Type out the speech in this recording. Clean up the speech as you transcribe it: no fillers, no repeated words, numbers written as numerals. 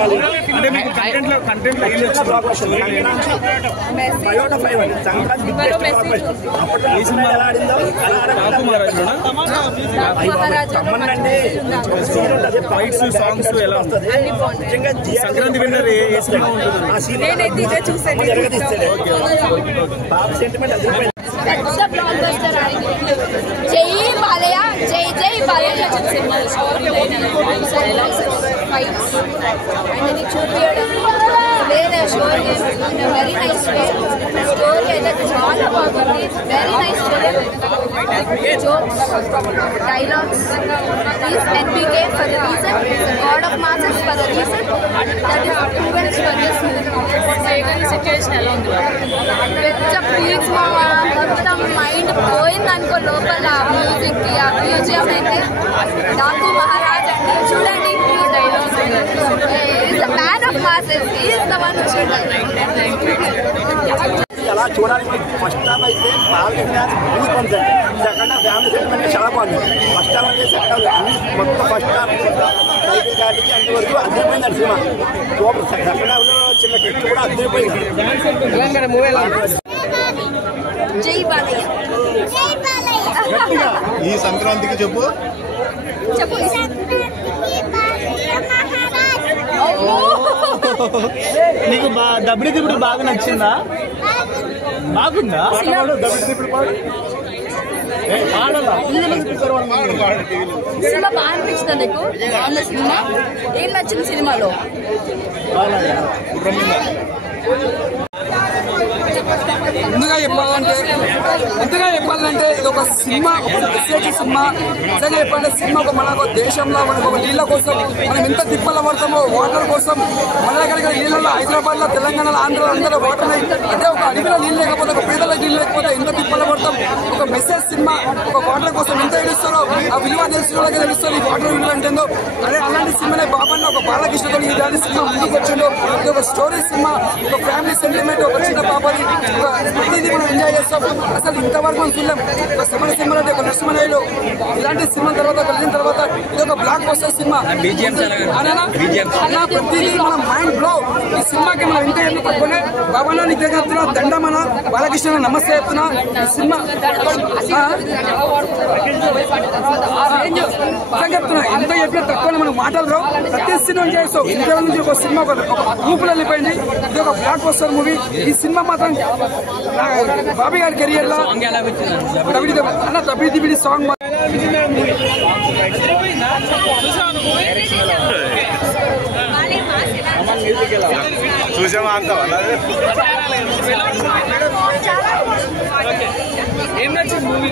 కావాలి అంటే మీకు కంటెంట్ బయోటా 5 అండి సంక్రాంతి అప్పట్లో ఈ సినిమా ఎలా ఆడిందో తమ్మనండి ఫైట్స్ సాంగ్స్ ఎలా వస్తుంది నిజంగా సంక్రాంతి విన్నర్ ఏ సినిమా ఉంటుంది ఆ సినిమా జరగదీస్తాడు బాబు సెంటిమెంట్ అది జై బాలయ్య జై జై బాలయ్య చూపించడం లేదా షోర్ వెరీ నైస్ స్టోరీ అయితే చాలా బాగుంది very nice jokes dialogues is NBK for the reason God of masses for the reason that is proven for this situation ఎలా ఉంది పెద్ద పీక్స్ మొత్తం మైండ్ పోయిందనుకో లోపల మ్యూజిక్ కి ఆ మ్యూజియం అయితే డాకు మహారాజ్ అండి చూడండి man of masses is the one అలా చూడాలి ఫస్ట్ హాఫ్ అయితే Balakrishna second half family sentiment చాలా బాగుంది ఫస్ట్ హాఫ్ అయితే సెకండ్ అన్ని మొత్తం ఫస్ట్ హాఫ్ సైకిల్ కాటికి అంతవరకు అద్దరిపోయింది ఆ సినిమా సూపర్ సెకండ్ హాఫ్ లో చిన్న కిట్ కూడా అద్దరిపోయింది జై బాలయ్య ఈ సంక్రాంతికి చెప్పు నీకు దబ్బడి దిబ్బడి బాగా నచ్చిందా బాగుందా సినిమా బాగా అనిపించిందా నీకు బాగుందా సినిమా ఏం నచ్చింది సినిమాలో ముందుగా చెప్పాలంటే ఇది ఒక సినిమా ఒక మెసేజ్ సినిమా నిజంగా చెప్పాలంటే సినిమా ఒక మనకు దేశంలో మనకు ఒక నీళ్ళ కోసం మనం ఎంత తిప్పల పడతామో వాటర్ కోసం మన దగ్గర నీళ్ళలో హైదరాబాద్ లో తెలంగాణలో ఆంధ్రలో అందరూ వాటర్ అదే ఒక అడవిలో నీళ్ళు లేకపోతే ఒక పేదల నీళ్ళు లేకపోతే ఎంత తిప్పల పడతాం ఒక మెసేజ్ సినిమా ఒక వాటర్ కోసం ఎంత ఏడుస్తారో ఆ విలువ తెలిసిన వాళ్ళకి తెలుస్తుంది ఈ వాటర్ విలువ అంటేందో అదే అలాంటి సినిమానే బాబన్న ఒక బాలకృష్ణతో ఇలాంటి సినిమా ముందుకు వచ్చిందో ఇది ఒక స్టోరీ సినిమా ఒక ఫ్యామిలీ సెంటిమెంట్ ఒక చిన్న పాపని ప్రతిదీ మనం ఎంజాయ్ చేస్తాం అసలు ఇంతవరకు మనం చూడలేం ఒక సమర సినిమా అంటే ఒక లక్ష్మణయ్యలు ఇలాంటి సినిమా తర్వాత వెళ్ళిన తర్వాత ఇది ఒక బ్లాక్ బస్టర్ సినిమా అలా ప్రతిదీ మన మైండ్ బ్లో ఈ సినిమాకి మనం ఎంత ఎందుకు పట్టుకునే బాబన్నా నీకు చెప్తున్నా దండమన బాలకృష్ణ నమస్తే చెప్తున్నా ఈ సినిమా చెప్తున్నా ఎంత చెప్పినా తక్కువ మనం మాటలు రావు ప్రతి సినిమా చేస్తాం ఇంట్లో నుంచి ఒక సినిమా ఒక ఊపులు వెళ్ళిపోయింది ఇది ఒక బ్లాక్ బస్టర్ మూవీ ఈ సినిమా మాత్రం బాబీ గారి కెరియర్ లో అన్న దబిడి సాంగ్ చూసామా అంత ఏం నచ్చింది మూవీ